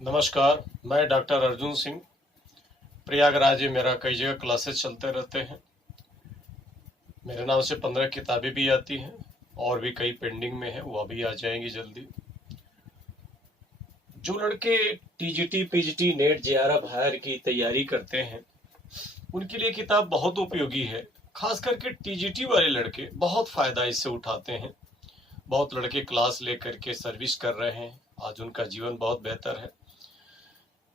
नमस्कार। मैं डॉक्टर अर्जुन सिंह। प्रयागराज में मेरा कई जगह क्लासेस चलते रहते हैं। मेरे नाम से 15 किताबें भी आती हैं और भी कई पेंडिंग में हैं, वह भी आ जाएंगी जल्दी। जो लड़के TGT PGT NET JRF higher की तैयारी करते हैं उनके लिए किताब बहुत उपयोगी है। खास करके टीजीटी वाले लड़के बहुत फायदा इससे उठाते हैं। बहुत लड़के क्लास लेकर के सर्विस कर रहे हैं, आज उनका जीवन बहुत बेहतर है।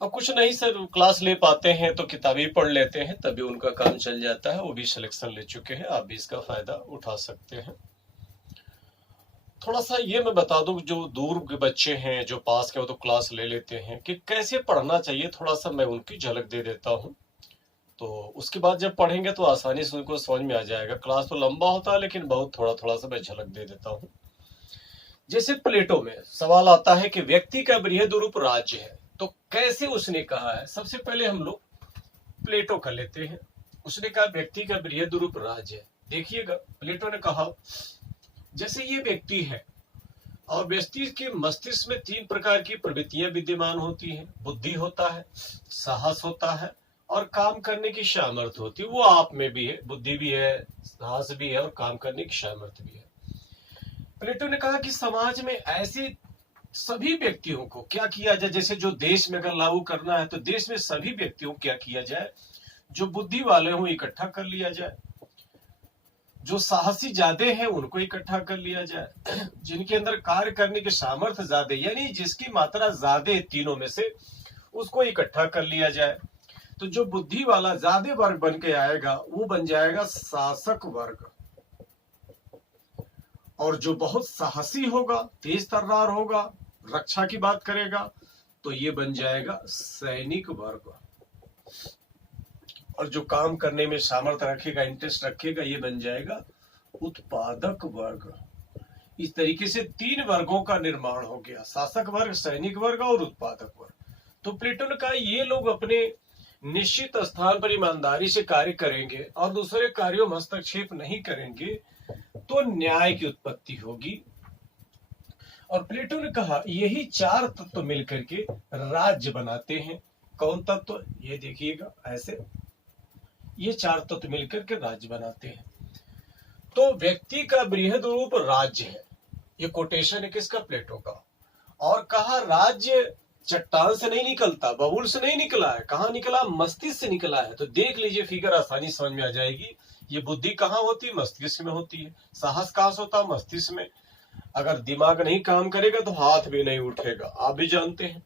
अब कुछ नहीं सर, क्लास ले पाते हैं तो किताबें पढ़ लेते हैं, तभी उनका काम चल जाता है। वो भी सिलेक्शन ले चुके हैं, आप भी इसका फायदा उठा सकते हैं। थोड़ा सा ये मैं बता दूं, जो दूर के बच्चे हैं जो पास के वो तो क्लास ले लेते हैं कि कैसे पढ़ना चाहिए, थोड़ा सा मैं उनकी झलक दे देता हूं। तो उसके बाद जब पढ़ेंगे तो आसानी से उनको समझ में आ जाएगा। क्लास तो लंबा होता है लेकिन बहुत थोड़ा थोड़ा सा मैं झलक दे देता हूँ। जैसे प्लेटो में सवाल आता है कि व्यक्ति का बृहद रूप राज्य है, तो कैसे उसने कहा है। सबसे पहले हम लोग प्लेटो का लेते हैं। उसने कहा व्यक्ति का बृहद रूप राज्य है। देखिएगा, प्लेटो ने कहा जैसे ये व्यक्ति है और व्यक्ति के मस्तिष्क में 3 प्रकार की प्रवृत्तियां विद्यमान होती हैं। बुद्धि होता है, साहस होता है और काम करने की सामर्थ्य होती है। वो आप में भी है, बुद्धि भी है, साहस भी है और काम करने की सामर्थ्य भी है। प्लेटो ने कहा कि समाज में ऐसे सभी व्यक्तियों को क्या किया जाए, जैसे जो देश में अगर लागू करना है तो देश में सभी व्यक्तियों को क्या किया जाए, जो बुद्धि वाले हों इकट्ठा कर लिया जाए, जो साहसी ज्यादा हैं उनको इकट्ठा कर लिया जाए, जिनके अंदर कार्य करने की सामर्थ्य ज्यादा यानी जिसकी मात्रा ज्यादा है तीनों में से, उसको इकट्ठा कर लिया जाए। तो जो बुद्धि वाला ज्यादा वर्ग बन के आएगा वो बन जाएगा शासक वर्ग, और जो बहुत साहसी होगा, तेज तर्रार होगा, रक्षा की बात करेगा, तो ये बन जाएगा सैनिक वर्ग। और जो काम करने में सामर्थ्य रखेगा, इंटरेस्ट रखेगा, ये बन जाएगा उत्पादक वर्ग। इस तरीके से 3 वर्गों का निर्माण हो गया, शासक वर्ग, सैनिक वर्ग और उत्पादक वर्ग। तो प्लेटो ने कहा ये लोग अपने निश्चित स्थान पर ईमानदारी से कार्य करेंगे और दूसरे कार्यों में हस्तक्षेप नहीं करेंगे तो न्याय की उत्पत्ति होगी। और प्लेटो ने कहा यही 4 तत्व मिलकर के राज्य बनाते हैं। कौन तत्व, ये देखिएगा ऐसे, ये 4 तत्व मिलकर के राज्य बनाते हैं। तो व्यक्ति का बृहद रूप राज्य है, ये कोटेशन है किसका, प्लेटो का। और कहा राज्य चट्टान से नहीं निकलता, बबूल से नहीं निकला है, कहां निकला, मस्तिष्क से निकला है। तो देख लीजिए, फिगर आसानी समझ में आ जाएगी। ये बुद्धि कहाँ होती है, मस्तिष्क में होती है। साहस कहां से होता है, मस्तिष्क में। अगर दिमाग नहीं काम करेगा तो हाथ भी नहीं उठेगा, आप भी जानते हैं।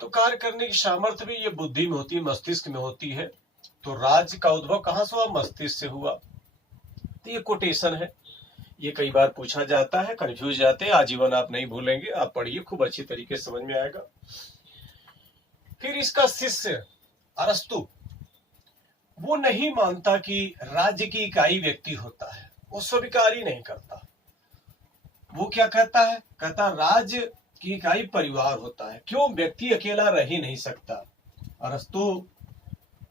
तो कार्य करने की सामर्थ्य भी ये बुद्धि में होती है, मस्तिष्क में होती है। तो राज्य का उद्भव कहां से हुआ, मस्तिष्क से हुआ। तो ये कोटेशन है, ये कई बार पूछा जाता है, कंफ्यूज जाते हैं। आजीवन आप नहीं भूलेंगे, आप पढ़िए, खूब अच्छी तरीके से समझ में आएगा। फिर इसका शिष्य अरस्तु, वो नहीं मानता कि राज्य की इकाई व्यक्ति होता है, वो स्वीकार ही नहीं करता। वो क्या कहता है, कहता राज्य की इकाई परिवार होता है। क्यों, व्यक्ति अकेला रह ही नहीं सकता। अरस्तु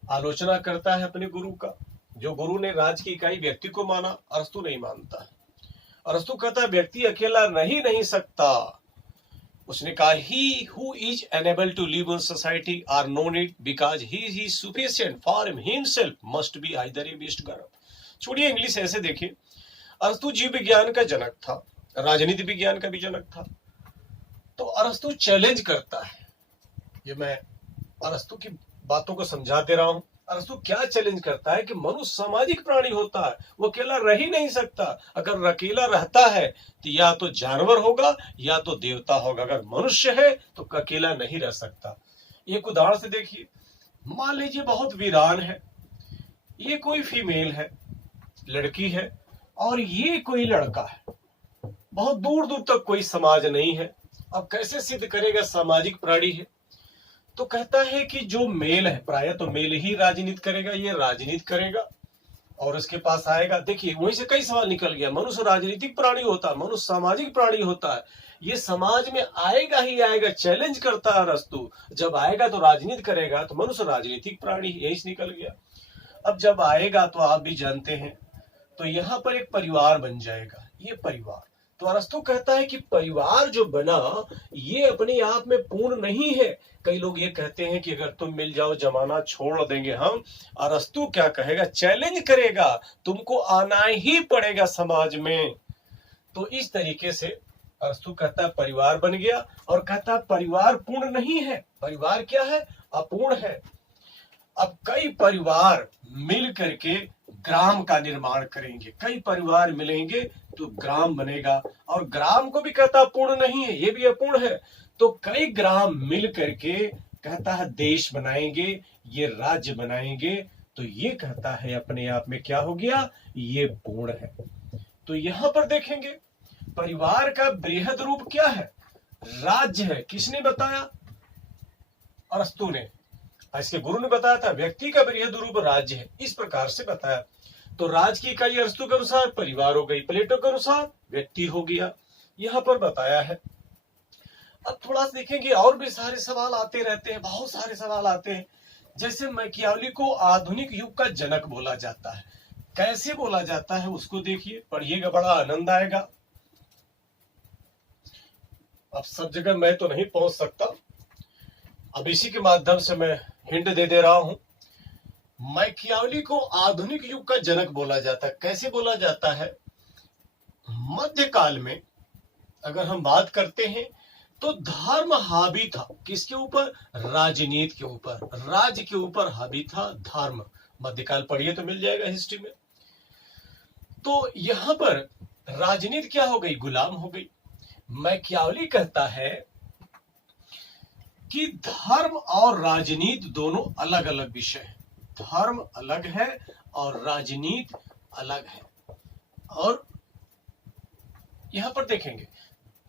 आलोचना करता है अपने गुरु का। जो गुरु ने राज्य की इकाई व्यक्ति को माना, अरस्तु नहीं मानता है। अरस्तु कहता है व्यक्ति अकेला रह ही नहीं सकता। उसने कहा he who is unable to live in society or no need because he is sufficient for himself must be either a beast god. छोड़िए इंग्लिश, ऐसे देखिए, अरस्तु जीव विज्ञान का जनक था, राजनीति विज्ञान का भी जनक था। तो अरस्तु चैलेंज करता है, ये मैं अरस्तु की बातों को समझा दे रहा हूं। अरस्तु क्या चैलेंज करता है कि मनुष्य सामाजिक प्राणी होता है, वो अकेला रह ही नहीं सकता। अगर अकेला रहता है तो या तो जानवर होगा या तो देवता होगा, अगर मनुष्य है तो अकेला नहीं रह सकता। एक उदाहरण से देखिए, मान लीजिए बहुत वीरान है, ये कोई फीमेल है, लड़की है, और ये कोई लड़का है, बहुत दूर दूर तक कोई समाज नहीं है। अब कैसे सिद्ध करेगा सामाजिक प्राणी है। तो कहता है कि जो मेल है, प्रायः तो मेल ही राजनीति करेगा, ये राजनीति करेगा और उसके पास आएगा। देखिए वहीं से कई सवाल निकल गया। मनुष्य राजनीतिक प्राणी होता है, मनुष्य सामाजिक प्राणी होता है, ये समाज में आएगा ही आएगा। चैलेंज करता है अरस्तु, जब आएगा तो राजनीति करेगा, तो मनुष्य राजनीतिक प्राणी, यही से निकल गया। अब जब आएगा तो आप भी जानते हैं, तो यहाँ पर एक परिवार बन जाएगा। ये परिवार तो अरस्तु कहता है कि परिवार जो बना ये अपने आप में पूर्ण नहीं है। कई लोग ये कहते हैं कि अगर तुम मिल जाओ जमाना छोड़ देंगे हम। अरस्तु क्या कहेगा, चैलेंज करेगा, तुमको आना ही पड़ेगा समाज में। तो इस तरीके से अरस्तु कहता है परिवार बन गया, और कहता है परिवार पूर्ण नहीं है। परिवार क्या है, अपूर्ण है। अब कई परिवार मिल करके ग्राम का निर्माण करेंगे, कई परिवार मिलेंगे तो ग्राम बनेगा, और ग्राम को भी कहता पूर्ण नहीं है, ये भी अपूर्ण है। तो कई ग्राम मिल करके कहता है देश बनाएंगे, ये राज्य बनाएंगे, तो ये कहता है अपने आप में क्या हो गया, ये पूर्ण है। तो यहां पर देखेंगे परिवार का बृहद रूप क्या है, राज्य है। किसने बताया, अरस्तु ने। इसके गुरु ने बताया था व्यक्ति का बृहद रूप राज्य है, इस प्रकार से बताया। तो राज्य की इकाई अरस्तु के अनुसार परिवार हो गई, प्लेटो के अनुसार व्यक्ति हो गया, यहां पर बताया है। अब थोड़ा सा देखेंगे, और भी सारे सवाल आते रहते हैं, बहुत सारे सवाल आते हैं। जैसे मैकियावेली को आधुनिक युग का जनक बोला जाता है, कैसे बोला जाता है उसको देखिए, पढ़िएगा, बड़ा आनंद आएगा। अब सब जगह मैं तो नहीं पहुंच सकता, अब इसी के माध्यम से मैं हिंट दे रहा हूं। मैकियावेली को आधुनिक युग का जनक बोला जाता है। कैसे बोला जाता है, मध्यकाल में अगर हम बात करते हैं तो धर्म हावी था, किसके ऊपर, राजनीति के ऊपर, राज्य के ऊपर हावी था धर्म। मध्यकाल पढ़िए तो मिल जाएगा हिस्ट्री में। तो यहां पर राजनीति क्या हो गई, गुलाम हो गई। मैकियावेली कहता है कि धर्म और राजनीति दोनों अलग अलग विषय हैं। धर्म अलग है और राजनीति अलग है। और यहां पर देखेंगे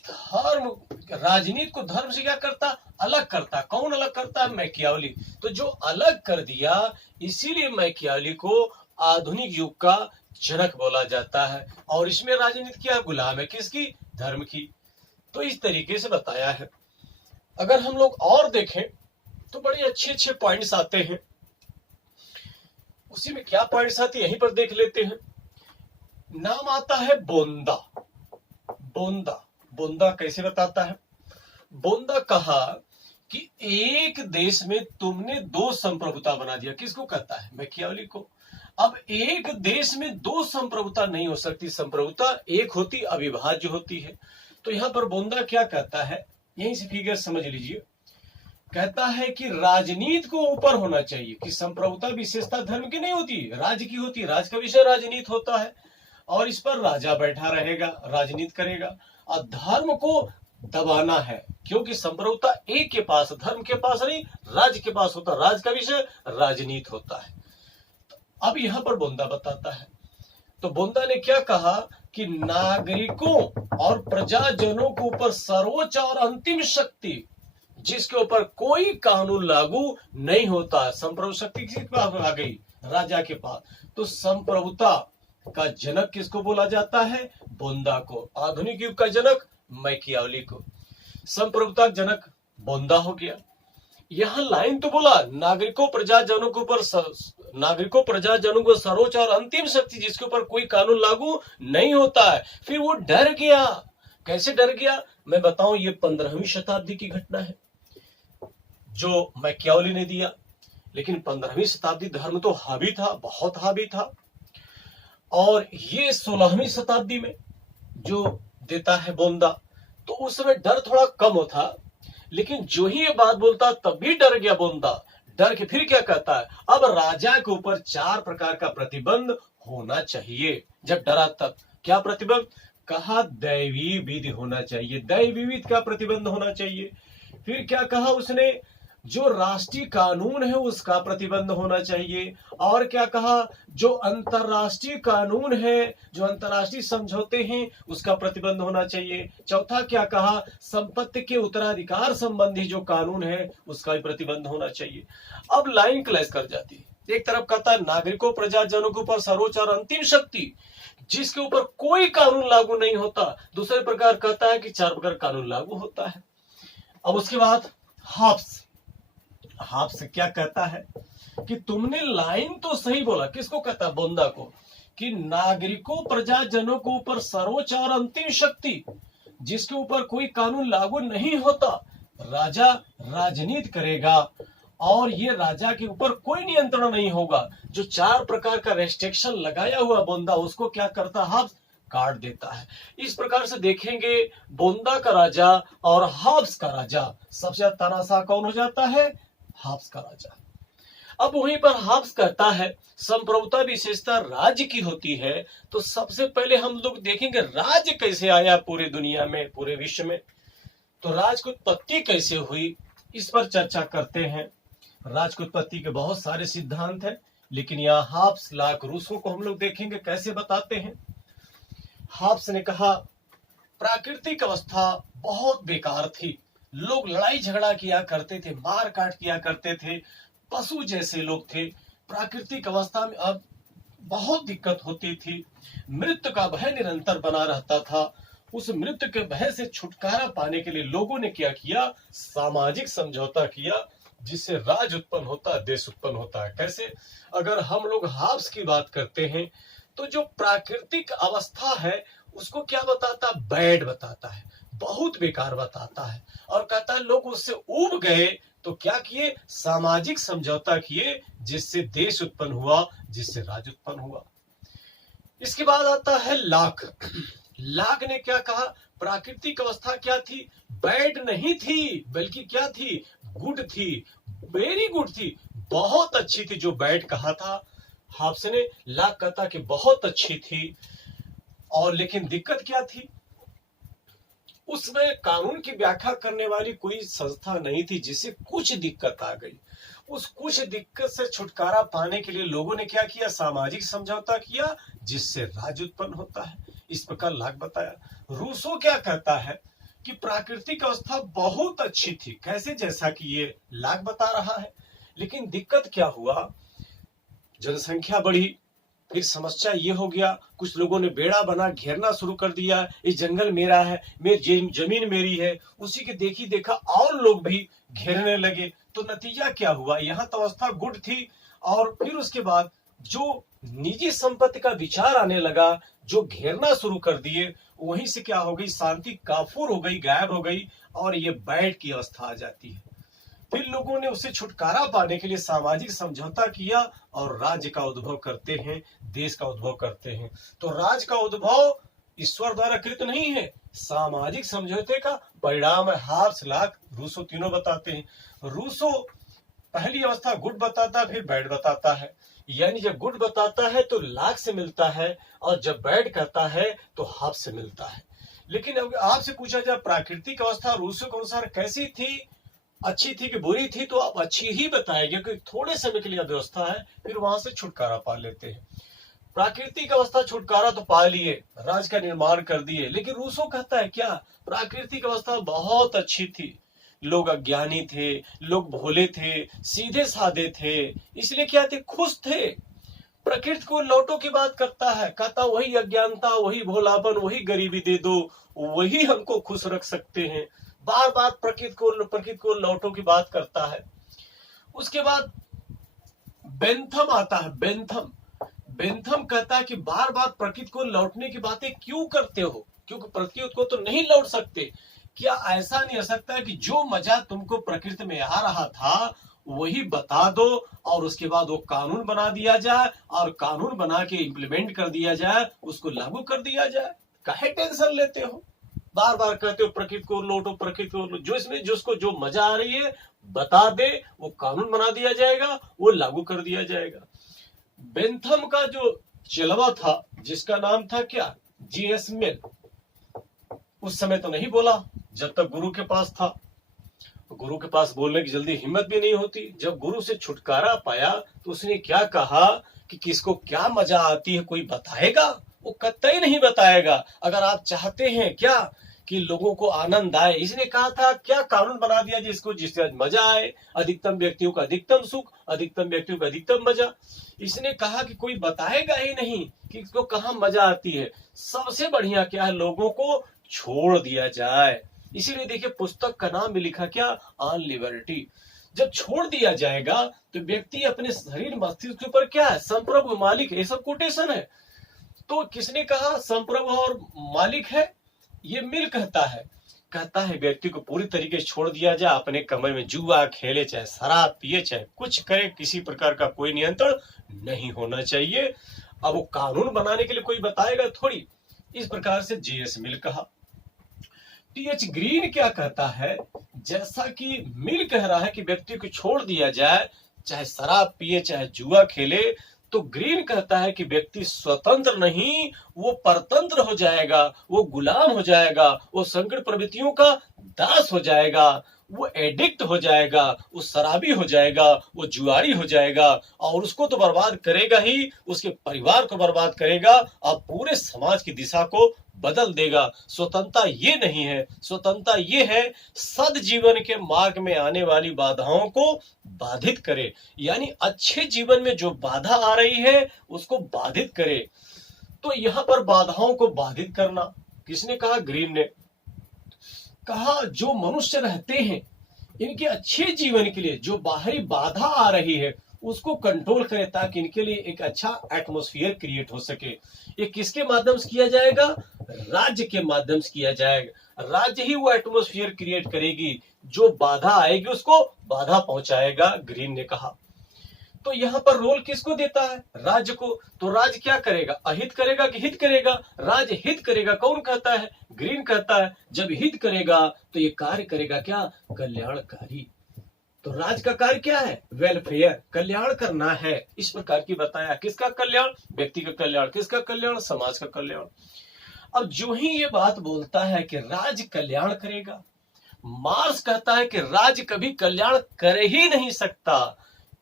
धर्म, राजनीति को धर्म से क्या करता, अलग करता। कौन अलग करता है, मैकियावेली। तो जो अलग कर दिया, इसीलिए मैकियावेली को आधुनिक युग का जनक बोला जाता है। और इसमें राजनीति क्या, गुलाम है किसकी, धर्म की। तो इस तरीके से बताया है। अगर हम लोग और देखें तो बड़े अच्छे अच्छे पॉइंट्स आते हैं। उसी में क्या पॉइंट्स आते हैं यहीं पर देख लेते हैं। नाम आता है बोंदा। बोंदा, बोंदा कैसे बताता है, बोंदा कहा कि एक देश में तुमने दो संप्रभुता बना दिया। किसको कहता है, मैकियावेली को। अब एक देश में दो संप्रभुता नहीं हो सकती, संप्रभुता एक होती, अविभाज्य होती है। तो यहां पर बोंदा क्या कहता है, यहीं से फिगर समझ लीजिए। कहता है कि राजनीति को ऊपर होना चाहिए, कि संप्रभुता विशेषता धर्म की नहीं होती, राज्य की होती है। राज्य का विषय राजनीति होता है, और इस पर राजा बैठा रहेगा, राजनीति करेगा। और धर्म को दबाना है, क्योंकि संप्रभुता एक के पास, धर्म के पास नहीं, राज्य के पास होता। राज्य का विषय राजनीति होता है। अब यहां पर बोंदा बताता है। तो बोंदा ने क्या कहा कि नागरिकों और प्रजाजनों के ऊपर सर्वोच्च और अंतिम शक्ति, जिसके ऊपर कोई कानून लागू नहीं होता। संप्रभु शक्ति किसके पास आ गई, राजा के पास। तो संप्रभुता का जनक किसको बोला जाता है, बोंदा को। आधुनिक युग का जनक मैकियावेली को। संप्रभुता जनक बोंदा हो गया। यहां लाइन तो बोला, नागरिकों प्रजाजनों के ऊपर, नागरिकों प्रजाजनों को सर्वोच्च और अंतिम शक्ति, जिसके ऊपर कोई कानून लागू नहीं होता है। फिर वो डर गया। कैसे डर गया, मैं बताऊं। ये 15वीं शताब्दी की घटना है जो मैकियावेली ने दिया। लेकिन 15वीं शताब्दी धर्म तो हावी था, बहुत हावी था। और ये 16वीं शताब्दी में जो देता है बोंदा, तो उस समय डर थोड़ा कम था। लेकिन जो ही ये बात बोलता तब भी डर गया बोंदा। डर के फिर क्या कहता है, अब राजा के ऊपर 4 प्रकार का प्रतिबंध होना चाहिए। जब डरा तब क्या प्रतिबंध, कहा दैवीय विधि होना चाहिए, दैवीय विधि का प्रतिबंध होना चाहिए। फिर क्या कहा उसने, जो राष्ट्रीय कानून है उसका प्रतिबंध होना चाहिए। और क्या कहा, जो अंतरराष्ट्रीय कानून है, जो अंतरराष्ट्रीय समझौते हैं, उसका प्रतिबंध होना चाहिए। चौथा क्या कहा, संपत्ति के उत्तराधिकार संबंधी जो कानून है उसका भी प्रतिबंध होना चाहिए। अब लाइन क्लैश कर जाती है। एक तरफ कहता है नागरिकों प्रजाजनों के ऊपर सर्वोच्च और अंतिम शक्ति, जिसके ऊपर कोई कानून लागू नहीं होता। दूसरे प्रकार कहता है कि 4 प्रकार कानून लागू होता है। अब उसके बाद हाब्स क्या कहता है कि तुमने लाइन तो सही बोला। किसको कहता है, बोंदा को, कि नागरिकों प्रजाजनों के ऊपर सर्वोच्च और अंतिम शक्ति, जिसके ऊपर कोई कानून लागू नहीं होता, राजा राजनीति करेगा और ये राजा के ऊपर कोई नियंत्रण नहीं होगा। जो 4 प्रकार का रेस्ट्रिक्शन लगाया हुआ बोंदा, उसको क्या करता है, हब्स काट देता है। इस प्रकार से देखेंगे बोंदा का राजा और हब्स का राजा, सबसे ज्यादा तानाशाह कौन हो जाता है, हब्स का राजा। अब वहीं पर हब्स कहता है संप्रभुता विशेषता राज्य की होती है। तो सबसे पहले हम लोग देखेंगे राज्य कैसे आया पूरे दुनिया में, पूरे विश्व में। तो राज की उत्पत्ति कैसे हुई, इस पर चर्चा करते हैं। राज की उत्पत्ति के बहुत सारे सिद्धांत हैं, लेकिन यहाँ हब्स लाक रूसो को हम लोग देखेंगे कैसे बताते हैं। हब्स ने कहा प्राकृतिक अवस्था बहुत बेकार थी, लोग लड़ाई झगड़ा किया करते थे, मार काट किया करते थे, पशु जैसे लोग थे। प्राकृतिक अवस्था में अब बहुत दिक्कत होती थी, मृत्यु का भय निरंतर बना रहता था। उस मृत्यु के भय से छुटकारा पाने के लिए लोगों ने क्या किया, सामाजिक समझौता किया, जिससे राज उत्पन्न होता है, देश उत्पन्न होता है। कैसे, अगर हम लोग हब्स की बात करते हैं तो जो प्राकृतिक अवस्था है उसको क्या बताता, बैड बताता है, बहुत बेकार बताता है, और कहता है लोग उससे ऊब गए तो क्या किए, सामाजिक समझौता किए, जिससे देश उत्पन्न हुआ, जिससे राज उत्पन्न हुआ। इसके बाद आता है लाक। लाक ने क्या कहा, प्राकृतिक अवस्था क्या थी, बैड नहीं थी, बल्कि क्या थी, गुड थी, वेरी गुड थी, बहुत अच्छी थी। जो बैड कहा था हब्स ने, लाक कहता कि बहुत अच्छी थी। और लेकिन दिक्कत क्या थी, उसमें कानून की व्याख्या करने वाली कोई संस्था नहीं थी, जिससे कुछ दिक्कत आ गई। उस कुछ दिक्कत से छुटकारा पाने के लिए लोगों ने क्या किया, सामाजिक समझौता किया, जिससे राज उत्पन्न होता है। इस प्रकार लाक बताया। रूसो क्या कहता है कि प्राकृतिक अवस्था बहुत अच्छी थी, कैसे, जैसा कि ये लाक बता रहा है। लेकिन दिक्कत क्या हुआ, जनसंख्या बढ़ी, फिर समस्या ये हो गया, कुछ लोगों ने बेड़ा बना घेरना शुरू कर दिया, ये जंगल मेरा है, जमीन मेरी है। उसी के देखी देखा और लोग भी घेरने लगे। तो नतीजा क्या हुआ, यहाँ तो अवस्था गुड थी, और फिर उसके बाद जो निजी संपत्ति का विचार आने लगा, जो घेरना शुरू कर दिए, वहीं से क्या हो गई, शांति काफूर हो गई, गायब हो गई, और ये बैड की अवस्था आ जाती है। फिर लोगों ने उससे छुटकारा पाने के लिए सामाजिक समझौता किया और राज्य का उद्भव करते हैं, देश का उद्भव करते हैं। तो राज्य का उद्भव ईश्वर द्वारा कृत नहीं है, सामाजिक समझौते का परिणाम है। हब्स, लाक, रूसो तीनों बताते हैं। रूसो पहली अवस्था गुड बताता है, फिर बैड बताता है। यानी जब गुड बताता है तो लाक से मिलता है, और जब बैड कहता है तो हब्स से मिलता है। लेकिन अब आपसे पूछा जाए प्राकृतिक अवस्था रूसो के अनुसार कैसी थी, अच्छी थी कि बुरी थी, तो आप अच्छी ही बताएंगे, क्योंकि थोड़े समय के लिए व्यवस्था है, फिर वहां से छुटकारा पा लेते हैं। प्राकृतिक अवस्था छुटकारा तो पा लिए, राज का निर्माण कर दिए, लेकिन रूसो कहता है क्या, प्राकृतिक अवस्था बहुत अच्छी थी, लोग अज्ञानी थे, लोग भोले थे, सीधे साधे थे, इसलिए क्या थे, खुश थे। प्रकृति को लौटो की बात करता है, कहता वही अज्ञानता, वही भोलापन, वही गरीबी दे दो, वही हमको खुश रख सकते हैं। बार बार प्रकृति को लौटो की बात करता है। उसके बाद बेंथम आता है। बेंथम कहता है कि बार बार प्रकृति को लौटने की बातें क्यों करते हो, क्योंकि प्रकृति को तो नहीं लौट सकते। क्या ऐसा नहीं हो सकता है कि जो मजा तुमको प्रकृति में आ रहा था वही बता दो, और उसके बाद वो कानून बना दिया जाए, और कानून बना के इम्प्लीमेंट कर दिया जाए, उसको लागू कर दिया जाए। काहे टेंशन लेते हो, बार बार कहते हो प्रकृति को लौटो, प्रकृति को लौटो। जो इसमें जिसको जो मजा आ रही है बता दे, वो कानून बना दिया जाएगा, वो लागू कर दिया जाएगा। बेंथम का जो चलवा था, जिसका नाम था क्या, जीएस मिल, उस समय तो नहीं बोला जब तक गुरु के पास था। गुरु के पास बोलने की जल्दी हिम्मत भी नहीं होती। जब गुरु से छुटकारा पाया तो उसने क्या कहा कि किसको क्या मजा आती है, कोई बताएगा, वो कतई नहीं बताएगा। अगर आप चाहते हैं क्या कि लोगों को आनंद आए, इसने कहा था क्या, कानून बना दिया जिसको जिससे मजा आए, अधिकतम व्यक्तियों का अधिकतम सुख, अधिकतम व्यक्तियों का अधिकतम मजा। इसने कहा कि कोई बताएगा ही नहीं कि इसको कहाँ मजा आती है। सबसे बढ़िया क्या है, लोगों को छोड़ दिया जाए। इसीलिए देखिए पुस्तक का नाम भी लिखा क्या, ऑन लिबर्टी। जब छोड़ दिया जाएगा तो व्यक्ति अपने शरीर मस्तिष्क के ऊपर क्या है, संप्रभु मालिक, ये सब कोटेशन है। तो किसने कहा संप्रभु और मालिक है? ये मिल कहता है व्यक्ति को पूरी तरीके से छोड़ दिया जाए, अपने कमरे में जुआ खेले, चाहे शराब पिए, चाहे कुछ करे, किसी प्रकार का कोई नियंत्रण नहीं होना चाहिए। अब वो कानून बनाने के लिए कोई बताएगा थोड़ी। इस प्रकार से J.S. मिल कहा। T.H. ग्रीन क्या कहता है? जैसा कि मिल कह रहा है कि व्यक्ति को छोड़ दिया जाए, चाहे शराब पिए, चाहे जुआ खेले, तो ग्रीन कहता है कि व्यक्ति स्वतंत्र नहीं, वो परतंत्र हो जाएगा, वो गुलाम हो जाएगा, वो संकट प्रवृत्तियों का दास हो जाएगा, वो एडिक्ट हो जाएगा, वो शराबी हो जाएगा, वो जुआरी हो जाएगा, और उसको तो बर्बाद करेगा ही, उसके परिवार को बर्बाद करेगा और पूरे समाज की दिशा को बदल देगा। स्वतंत्रता ये नहीं है, स्वतंत्रता ये है सद जीवन के मार्ग में आने वाली बाधाओं को बाधित करे, यानी अच्छे जीवन में जो बाधा आ रही है उसको बाधित करे। तो यहाँ पर बाधाओं को बाधित करना किसने कहा? ग्रीन ने कहा जो मनुष्य रहते हैं इनके अच्छे जीवन के लिए जो बाहरी बाधा आ रही है उसको कंट्रोल करें, ताकि इनके लिए एक अच्छा एटमॉस्फेयर क्रिएट हो सके। ये किसके माध्यम से किया जाएगा? राज्य के माध्यम से किया जाएगा। राज्य ही वो एटमॉस्फेयर क्रिएट करेगी, जो बाधा आएगी उसको बाधा पहुंचाएगा, ग्रीन ने कहा। तो यहाँ पर रोल किसको देता है? राज्य को। तो राज्य क्या करेगा? अहित करेगा कि हित करेगा? राज्य हित करेगा। कौन कहता है? ग्रीन कहता है। जब हित करेगा तो ये कार्य करेगा क्या? कल्याणकारी। तो राज्य का कार्य क्या है? वेलफेयर, कल्याण करना है। इस प्रकार की बताया। किसका कल्याण? व्यक्ति का कल्याण। किसका कल्याण? समाज का कल्याण। अब जो ही ये बात बोलता है कि राज्य कल्याण करेगा, मार्क्स कहता है कि राज्य कभी कल्याण कर ही नहीं सकता,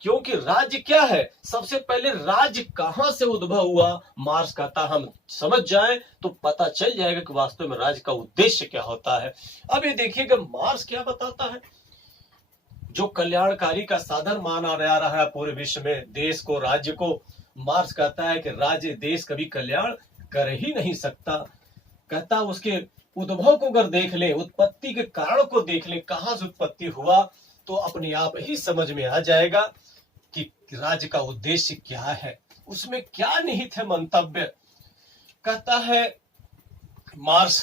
क्योंकि राज्य क्या है? सबसे पहले राज्य कहां से उद्भव हुआ? मार्क्स कहता हम समझ जाएं तो पता चल जाएगा कि वास्तव में राज्य का उद्देश्य क्या होता है। अब ये देखिएगा मार्क्स क्या बताता है। जो कल्याणकारी का साधन माना जा रहा है पूरे विश्व में देश को, राज्य को, मार्क्स कहता है कि राज्य देश कभी कल्याण कर ही नहीं सकता। कहता उसके उद्भव को अगर देख ले, उत्पत्ति के कारण को देख ले, कहां से उत्पत्ति हुआ, तो अपने आप ही समझ में आ जाएगा कि राज्य का उद्देश्य क्या है, उसमें क्या निहित है मंतव्य। कहता है मार्क्स,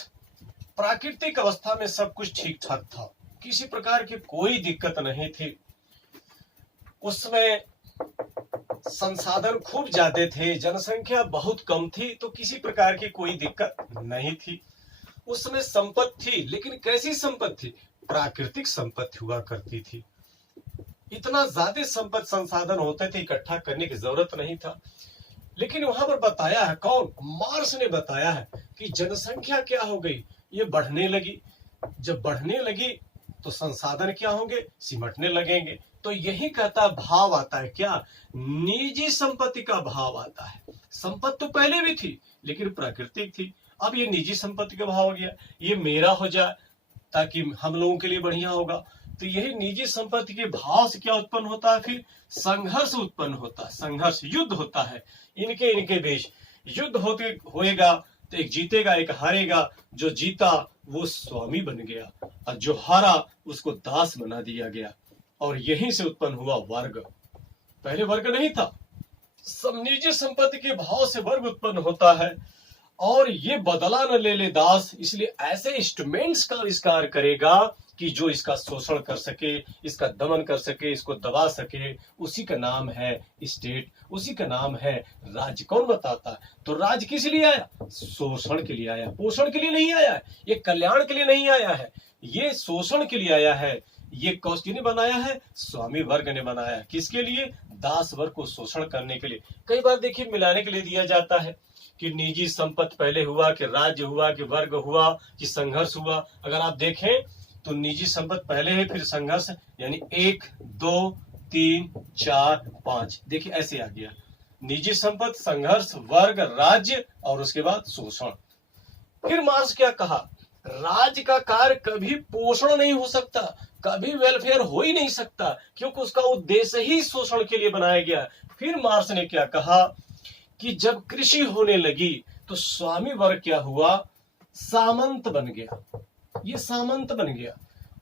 प्राकृतिक अवस्था में सब कुछ ठीक ठाक था, किसी प्रकार की कोई दिक्कत नहीं थी। उसमें संसाधन खूब ज्यादा थे, जनसंख्या बहुत कम थी, तो किसी प्रकार की कोई दिक्कत नहीं थी। उसमें संपत्ति थी, लेकिन कैसी संपत्ति? प्राकृतिक संपत्ति हुआ करती थी। इतना ज्यादा संपत्ति संसाधन होते थे, इकट्ठा करने की जरूरत नहीं था। लेकिन वहां पर बताया है, कौन? मार्क्स ने बताया है कि जनसंख्या क्या हो गई? ये बढ़ने लगी। जब बढ़ने लगी तो संसाधन क्या होंगे? सिमटने लगेंगे। तो यही कहता भाव आता है क्या? निजी संपत्ति का भाव आता है। संपत्ति तो पहले भी थी लेकिन प्राकृतिक थी, अब ये निजी संपत्ति का भाव हो गया। ये मेरा हो जाए ताकि हम लोगों के लिए बढ़िया होगा। तो यही निजी संपत्ति के भाव से क्या उत्पन्न होता है? फिर संघर्ष उत्पन्न होता है, संघर्ष, युद्ध होता है इनके बीच। युद्ध होएगा तो एक जीतेगा, एक हारेगा। जो जीता वो स्वामी बन गया और जो हारा उसको दास बना दिया गया। और यहीं से उत्पन्न हुआ वर्ग। पहले वर्ग नहीं था, सब निजी संपत्ति के भाव से वर्ग उत्पन्न होता है। और ये बदला न ले ले दास, इसलिए ऐसे इंस्ट्रूमेंट्स का आविष्कार करेगा कि जो इसका शोषण कर सके, इसका दमन कर सके, इसको दबा सके। उसी का नाम है स्टेट, उसी का नाम है राज्य। कौन बताता है? तो राज्य किस लिए आया? शोषण के लिए आया, पोषण के लिए नहीं आया है। ये कल्याण के लिए नहीं आया है, ये शोषण के लिए आया है। ये किसने बनाया है? स्वामी वर्ग ने बनाया है। किसके लिए? दास वर्ग को शोषण करने के लिए। कई बार देखिए मिलाने के लिए दिया जाता है कि निजी संपत्ति पहले हुआ, कि राज्य हुआ, कि वर्ग हुआ, कि संघर्ष हुआ। अगर आप देखें तो निजी संपत्ति पहले है, फिर संघर्ष, यानी 1 2 3 4 5। देखिए ऐसे आ गया, निजी संपत्ति, संघर्ष, वर्ग, राज्य और उसके बाद शोषण। फिर मार्क्स क्या कहा? राज्य का कार्य कभी पोषण नहीं हो सकता, कभी वेलफेयर हो ही नहीं सकता, क्योंकि उसका उद्देश्य ही शोषण के लिए बनाया गया। फिर मार्क्स ने क्या कहा कि जब कृषि होने लगी तो स्वामी वर्ग क्या हुआ? सामंत बन गया। ये सामंत बन गया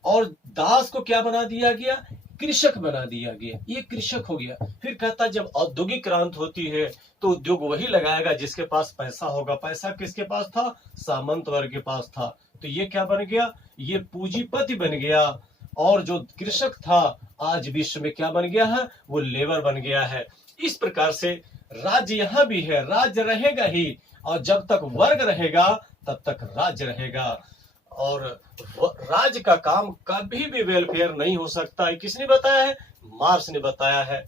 और दास को क्या बना दिया गया? कृषक बना दिया गया, ये कृषक हो गया। फिर कहता जब औद्योगिक क्रांति होती है तो उद्योग वही लगाएगा जिसके पास पैसा होगा। पैसा किसके पास था? सामंत वर्ग के पास था। तो ये क्या बन गया? ये पूंजीपति बन गया। और जो कृषक था आज विश्व में क्या बन गया है? वो लेबर बन गया है। इस प्रकार से राज्य यहां भी है, राज्य रहेगा ही, और जब तक वर्ग रहेगा तब तक राज्य रहेगा। और राज्य का काम कभी भी वेलफेयर नहीं हो सकता है। किसने बताया है? मार्क्स ने बताया है।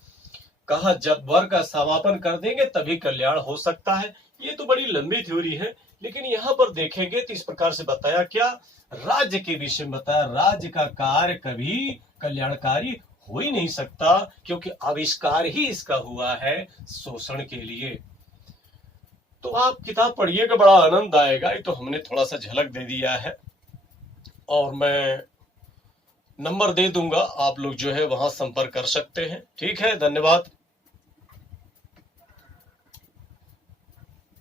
कहा जब वर्ग का समापन कर देंगे तभी कल्याण हो सकता है। ये तो बड़ी लंबी थ्योरी है, लेकिन यहाँ पर देखेंगे तो इस प्रकार से बताया, क्या राज्य के विषय में बताया। राज्य का कार्य कभी कल्याणकारी हो ही नहीं सकता, क्योंकि आविष्कार ही इसका हुआ है शोषण के लिए। तो आप किताब पढ़िएगा, बड़ा आनंद आएगा। ये तो हमने थोड़ा सा झलक दे दिया है, और मैं नंबर दे दूंगा, आप लोग जो है वहां संपर्क कर सकते हैं। ठीक है, धन्यवाद।